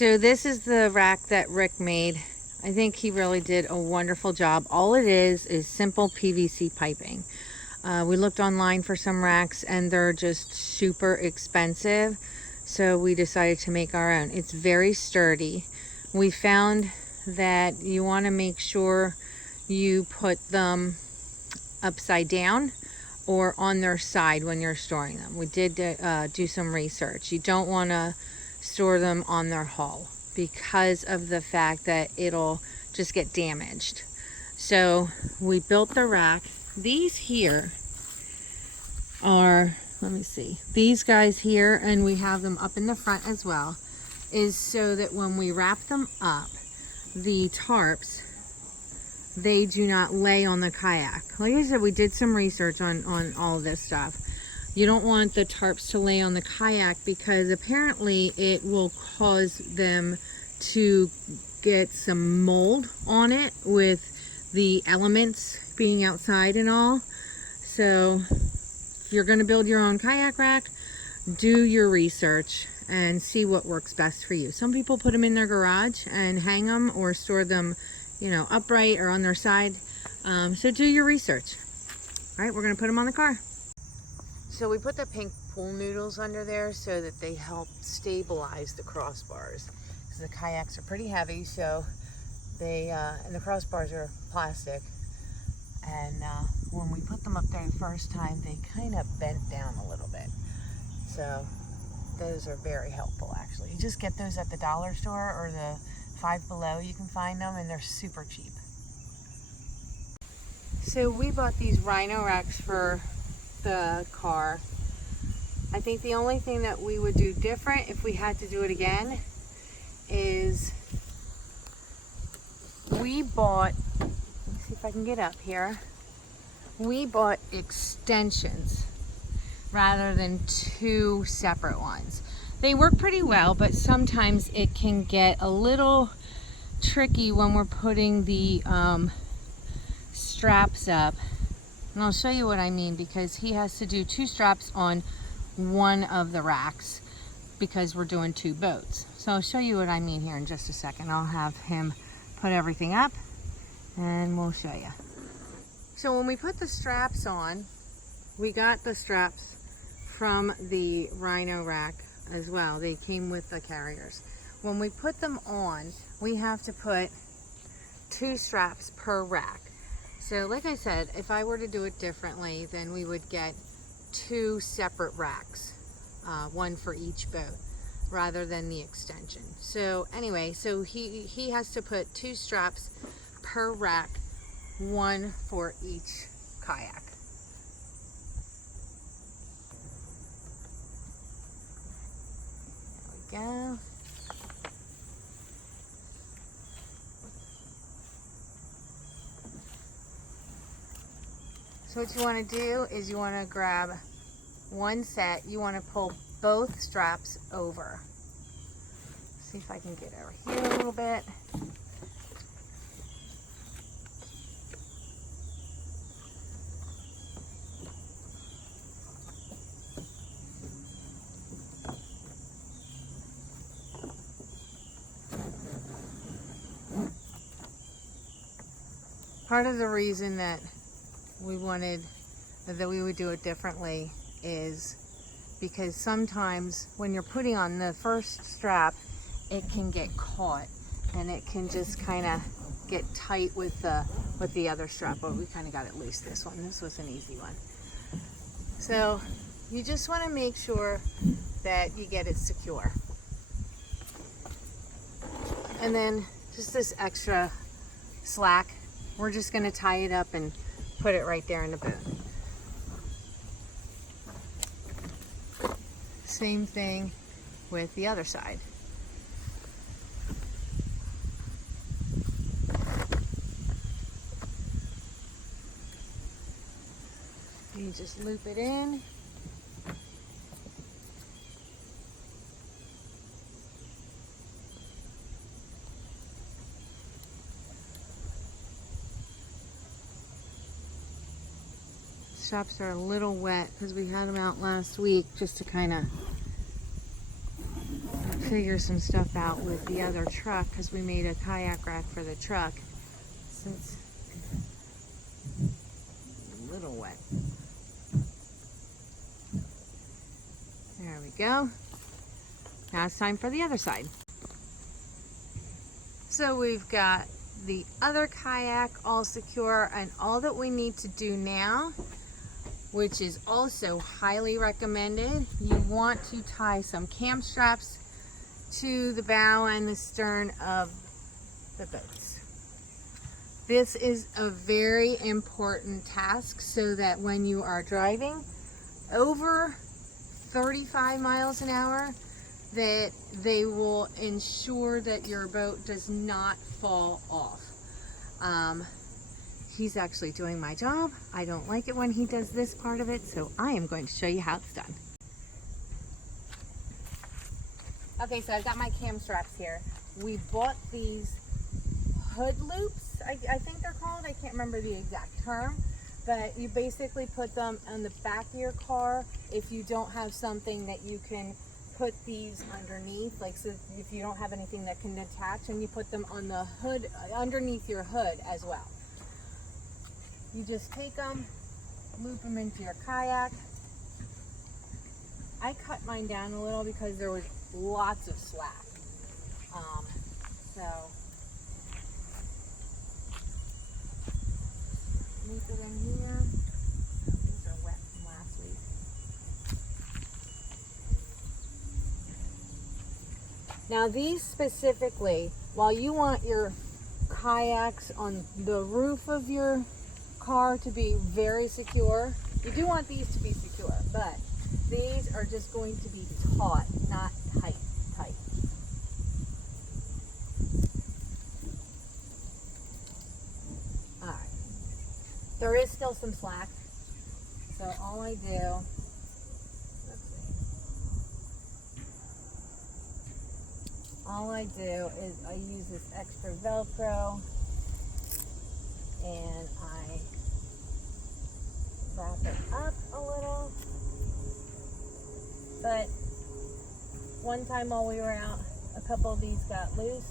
So this is the rack that Rick made. I think he really did a wonderful job. All it is simple PVC piping. We looked online for some racks and they're just super expensive. So we decided to make our own. It's very sturdy. We found that you want to make sure you put them upside down or on their side when you're storing them. We did do some research. You don't want to store them on their hull because of the fact that it'll just get damaged. So we built the rack. These here are, let me see, these guys here, and we have them up in the front as well, is so that when we wrap them up, the tarps, they do not lay on the kayak. Like I said, we did some research on all of this stuff. You don't want the tarps to lay on the kayak because apparently it will cause them to get some mold on it with the elements being outside and all. So if you're going to build your own kayak rack, do your research and see what works best for you. Some people put them in their garage and hang them or store them, you know, upright or on their side. So do your research. All right, we're going to put them on the car. So we put the pink pool noodles under there so that they help stabilize the crossbars. Because the kayaks are pretty heavy, so they, and the crossbars are plastic. And when we put them up there the first time, they kind of bent down a little bit. So those are very helpful, actually. You just get those at the dollar store or the Five Below. You can find them, and they're super cheap. So we bought these Rhino racks for the car. I think the only thing that we would do different if we had to do it again is we bought, let me see if I can get up here. We bought extensions rather than two separate ones. They work pretty well, but sometimes it can get a little tricky when we're putting the straps up. And I'll show you what I mean, because he has to do two straps on one of the racks because we're doing two boats. So I'll show you what I mean here in just a second. I'll have him put everything up and we'll show you. So when we put the straps on, we got the straps from the Rhino rack as well. They came with the carriers. When we put them on, we have to put two straps per rack. So like I said, if I were to do it differently, then we would get two separate racks, one for each boat, rather than the extension. So anyway, so he has to put two straps per rack, one for each kayak. There we go. So what you want to do is you want to grab one set. You want to pull both straps over. See if I can get over here a little bit. Part of the reason that we would do it differently is because sometimes when you're putting on the first strap, it can get caught and it can just kind of get tight with the other strap. But we kind of got it loose this one. This was an easy one. So you just want to make sure that you get it secure. And then just this extra slack, we're just going to tie it up and put it right there in the boat. Same thing with the other side. You just loop it in. Straps are a little wet because we had them out last week just to kind of figure some stuff out with the other truck because we made a kayak rack for the truck. Since a little wet. There we go. Now it's time for the other side. So we've got the other kayak all secure, and all that we need to do now, which is also highly recommended, you want to tie some cam straps to the bow and the stern of the boats. This is a very important task so that when you are driving over 35 miles an hour, that they will ensure that your boat does not fall off. He's actually doing my job. I don't like it when he does this part of it, so I am going to show you how it's done. Okay, so I've got my cam straps here. We bought these hood loops, I think they're called. I can't remember the exact term, but you basically put them on the back of your car if you don't have something that you can put these underneath, like, so if you don't have anything that can attach, and you put them on the hood, underneath your hood as well. You just take them, loop them into your kayak. I cut mine down a little because there was lots of slack. So loop it in here. These are wet from last week. Now these specifically, while you want your kayaks on the roof of your car to be very secure, you do want these to be secure, but these are just going to be taut, not tight. Alright. There is still some slack, so all I do, is I use this extra Velcro and I wrap it up a little. But one time while we were out, a couple of these got loose,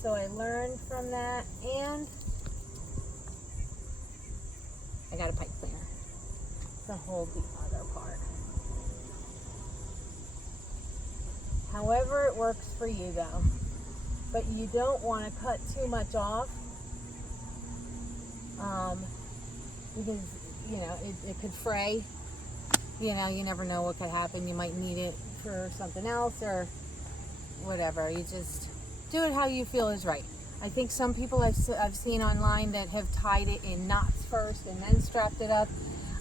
so I learned from that, and I got a pipe cleaner to hold the other part. However it works for you though, but you don't want to cut too much off, because you know it could fray. You know, you never know what could happen. You might need it for something else or whatever. You just do it how you feel is right. I think some people I've seen online that have tied it in knots first and then strapped it up.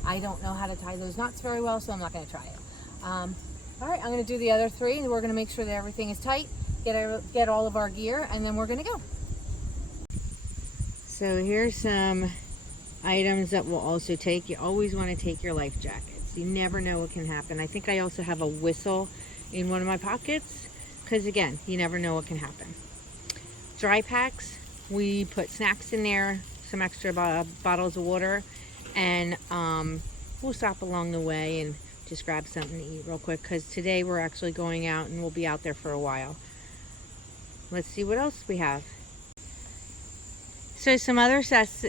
I don't know how to tie those knots very well, so I'm not going to try it. All right, I'm going to do the other three, and we're going to make sure that everything is tight, get all of our gear, and then we're going to go. So here's some items that we'll also take. You always want to take your life jackets. You never know what can happen. I think I also have a whistle in one of my pockets because, again, you never know what can happen. Dry packs, we put snacks in there, some extra bottles of water, and we'll stop along the way and just grab something to eat real quick because today we're actually going out and we'll be out there for a while. Let's see what else we have. So some other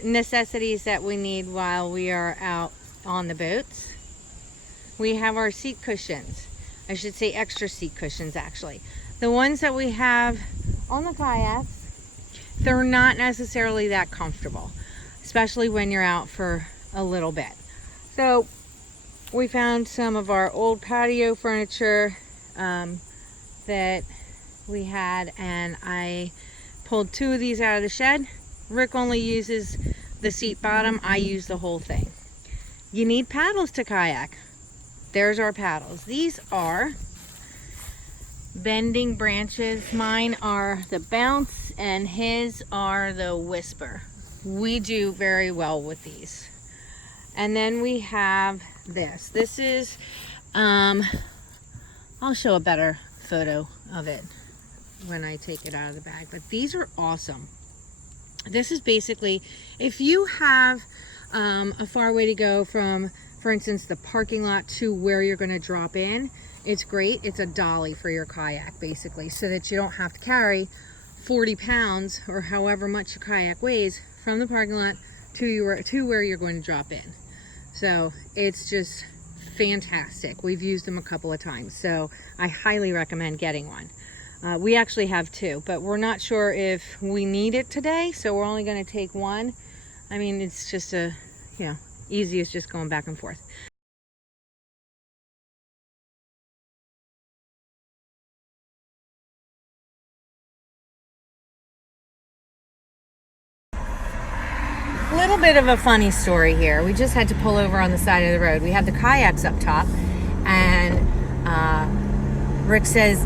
necessities that we need while we are out on the boats. We have our seat cushions. I should say extra seat cushions actually. The ones that we have on the kayaks, they're not necessarily that comfortable, especially when you're out for a little bit. So we found some of our old patio furniture that we had, and I pulled 2 of these out of the shed. Rick only uses the seat bottom. I use the whole thing. You need paddles to kayak. There's our paddles. These are bending branches. Mine are the Bounce and his are the Whisper. We do very well with these. And then we have this. This is, I'll show a better photo of it when I take it out of the bag, but these are awesome. This is basically, if you have a far way to go from, for instance, the parking lot to where you're going to drop in, It's great. It's a dolly for your kayak, basically, so that you don't have to carry 40 pounds or however much your kayak weighs from the parking lot to where you're going to drop in. So it's just fantastic. We've used them a couple of times, so I highly recommend getting one. We actually have two, but we're not sure if we need it today, so we're only going to take one. I mean, it's just easy as just going back and forth. A little bit of a funny story here. We just had to pull over on the side of the road. We had the kayaks up top, and Rick says,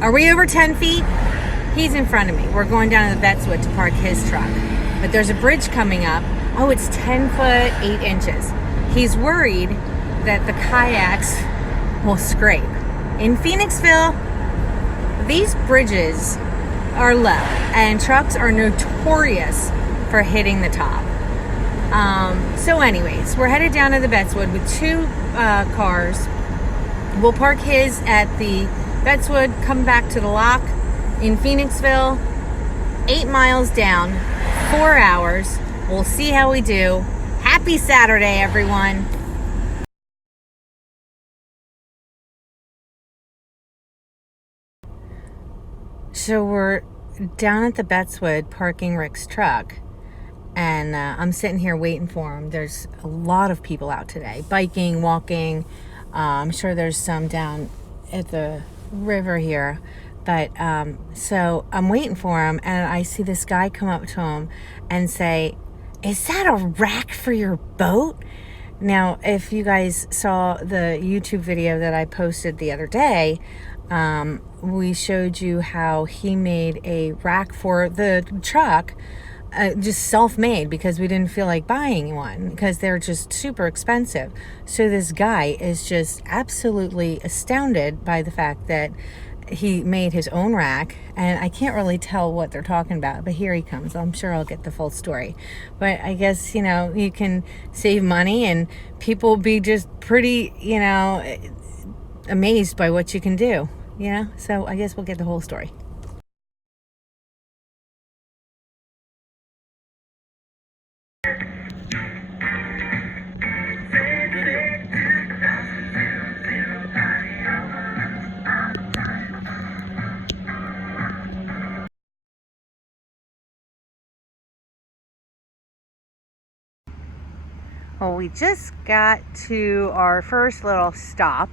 "Are we over 10 feet?" He's in front of me. We're going down to the Betzwood to park his truck. But there's a bridge coming up. Oh, it's 10 foot 8 inches. He's worried that the kayaks will scrape. In Phoenixville, these bridges are low, and trucks are notorious for hitting the top. So anyways, we're headed down to the Betzwood with two cars. We'll park his at the Betzwood, come back to the lock in Phoenixville, 8 miles down, 4 hours. We'll see how we do. Happy Saturday, everyone. So we're down at the Betzwood parking Rick's truck, and I'm sitting here waiting for him. There's a lot of people out today, biking, walking. I'm sure there's some down at the river here. But so I'm waiting for him, and I see this guy come up to him and say, "Is that a rack for your boat?" Now, if you guys saw the YouTube video that I posted the other day, we showed you how he made a rack for the truck, just self-made, because we didn't feel like buying one because they're just super expensive. So this guy is just absolutely astounded by the fact that he made his own rack, and I can't really tell what they're talking about, but here he comes. I'm sure I'll get the full story. But I guess, you can save money, and people will be just pretty, amazed by what you can do, So I guess we'll get the whole story. Well, we just got to our first little stop.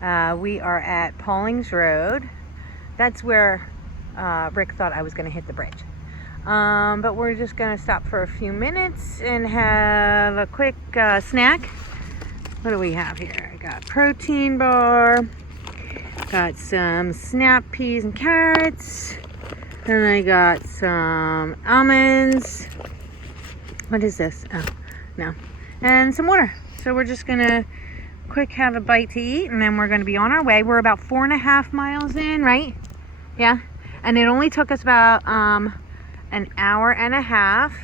We are at Paulings Road. That's where Rick thought I was going to hit the bridge. But we're just going to stop for a few minutes and have a quick snack. What do we have here? I got a protein bar, got some snap peas and carrots, and I got some almonds. What is this? Oh, no. And some water. So we're just gonna quick have a bite to eat, and then we're gonna be on our way. We're about 4.5 miles in, right? Yeah. And it only took us about an hour and a half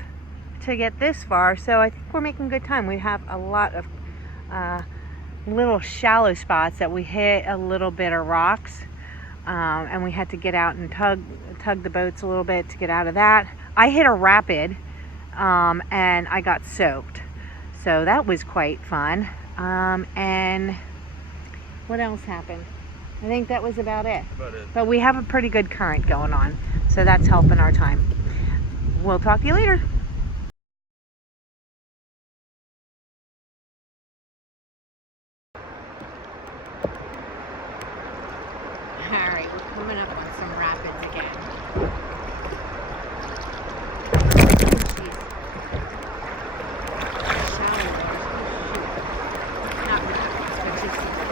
to get this far, so I think we're making good time. We have a lot of little shallow spots that we hit a little bit of rocks, and we had to get out and tug the boats a little bit to get out of that. I hit a rapid, and I got soaked. So that was quite fun. And what else happened? I think that was about it. But we have a pretty good current going on, so that's helping our time. We'll talk to you later. All right, we're coming up on some rapids again.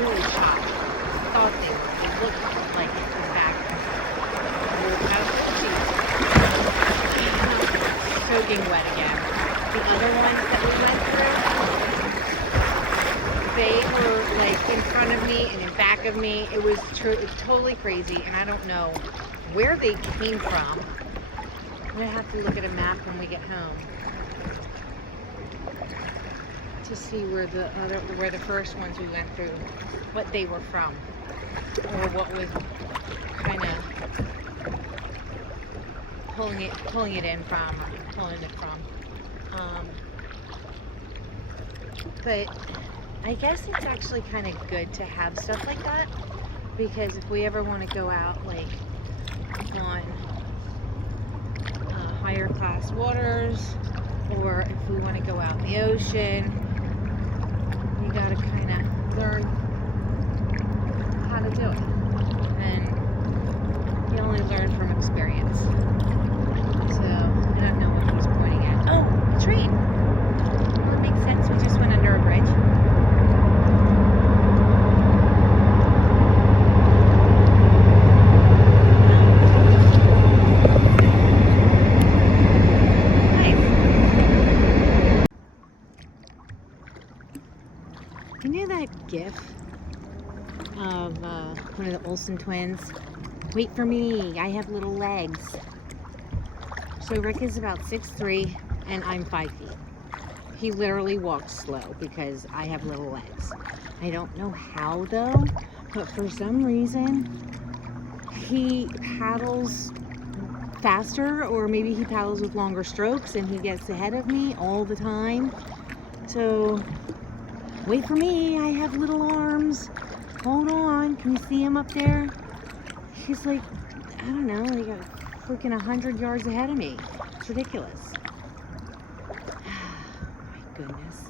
Really shocked. Thought they looked like it was back. Soaking wet again. The other ones that we went through, they were like in front of me and in back of me. It was totally crazy, and I don't know where they came from. I'm gonna have to look at a map when we get home to see where the first ones we went through, what they were from. or what was kind of pulling it in from, or pulling it from. But I guess it's actually kind of good to have stuff like that, because if we ever want to go out like on higher class waters, or if we want to go out in the ocean, you gotta kind of learn how to do it, and you only learn from experience. So I don't know what he's pointing at. Oh, a train. Well, it makes sense. We just went under a bridge. You know that GIF of one of the Olsen twins? Wait for me, I have little legs. So Rick is about 6'3" and I'm 5 feet. He literally walks slow because I have little legs. I don't know how though, but for some reason he paddles faster, or maybe he paddles with longer strokes and he gets ahead of me all the time. So wait for me, I have little arms. Hold on, can you see him up there? He's like, I don't know, like freaking 100 yards ahead of me. It's ridiculous. My goodness.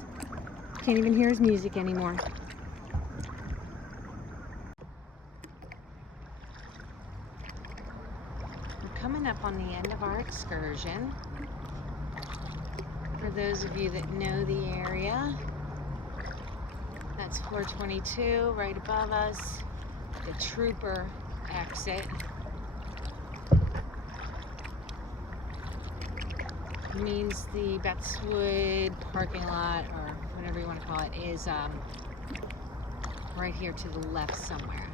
Can't even hear his music anymore. We're coming up on the end of our excursion. For those of you that know the area, that's 422 right above us, the Trooper exit. Means the Betzwood parking lot, or whatever you want to call it, is right here to the left somewhere.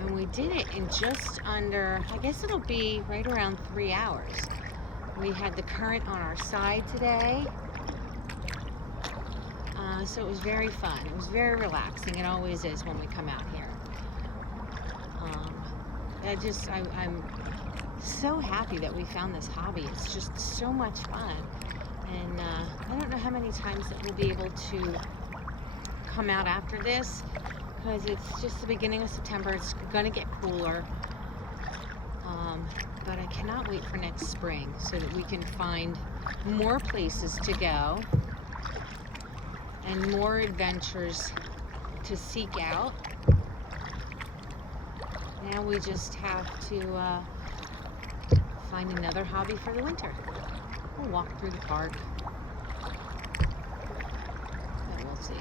And we did it in just under, I guess it'll be right around 3 hours. We had the current on our side today. So it was very fun. It was very relaxing. It always is when we come out here. I'm so happy that we found this hobby. It's just so much fun. And I don't know how many times that we'll be able to come out after this, because it's just the beginning of September. It's gonna get cooler. But I cannot wait for next spring so that we can find more places to go and more adventures to seek out. Now we just have to find another hobby for the winter. We'll walk through the park, and we'll see.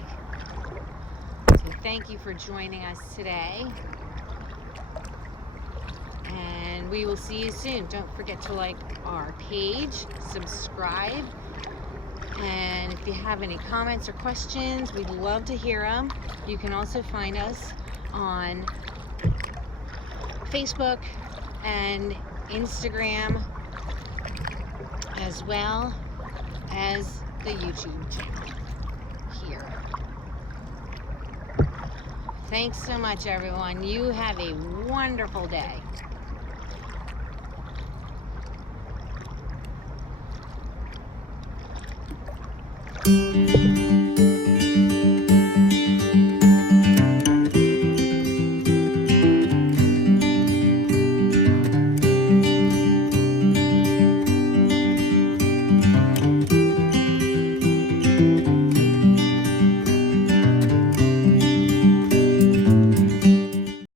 So thank you for joining us today, and we will see you soon. Don't forget to like our page, subscribe, and if you have any comments or questions, we'd love to hear them. You can also find us on Facebook and Instagram, as well as the YouTube channel here. Thanks so much, everyone. You have a wonderful day.